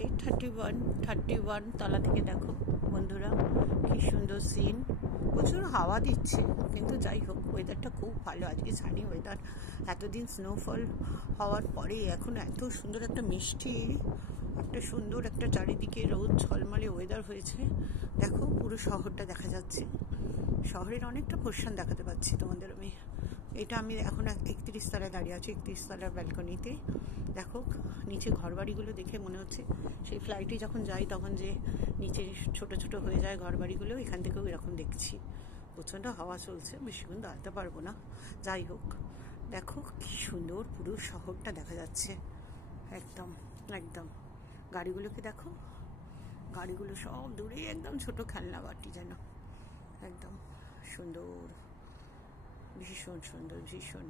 থেকে 31 তলা থেকে দেখো বন্ধুরা কি সুন্দর সিন। প্রচুর হাওয়া দিচ্ছে, কিন্তু যাই হোক ওয়েদারটা খুব ভালো, আজকে সানি ওয়েদার। এতদিন স্নোফল হওয়ার পরে এখন এত সুন্দর একটা মিষ্টি, একটা সুন্দর একটা চারিদিকে রোদ ঝলমলে ওয়েদার হয়েছে। দেখো পুরো শহরটা দেখা যাচ্ছে, শহরের অনেকটা পোর্শন দেখাতে পাচ্ছি তোমাদের আমি। এটা আমি এখন 31 তলায় দাঁড়িয়ে আছি, 31 তলার ব্যালকনিতে। দেখো নিচে ঘরবাড়িগুলো দেখে মনে হচ্ছে সেই ফ্লাইটে যখন যাই তখন যে নিচে ছোট ছোট হয়ে যায় ঘরবাড়িগুলো, এখান থেকেও এরকম দেখছি। প্রচণ্ড হাওয়া চলছে, বেশিক্ষণ দাঁড়াতে পারবো না। যাই হোক দেখো কি সুন্দর পুরো শহরটা দেখা যাচ্ছে। একদম একদম গাড়িগুলোকে দেখো, গাড়িগুলো সব দূরে, একদম ছোট খেলনা গাড়ি যেন, একদম সুন্দর, ভীষণ সুন্দর, ভীষণ।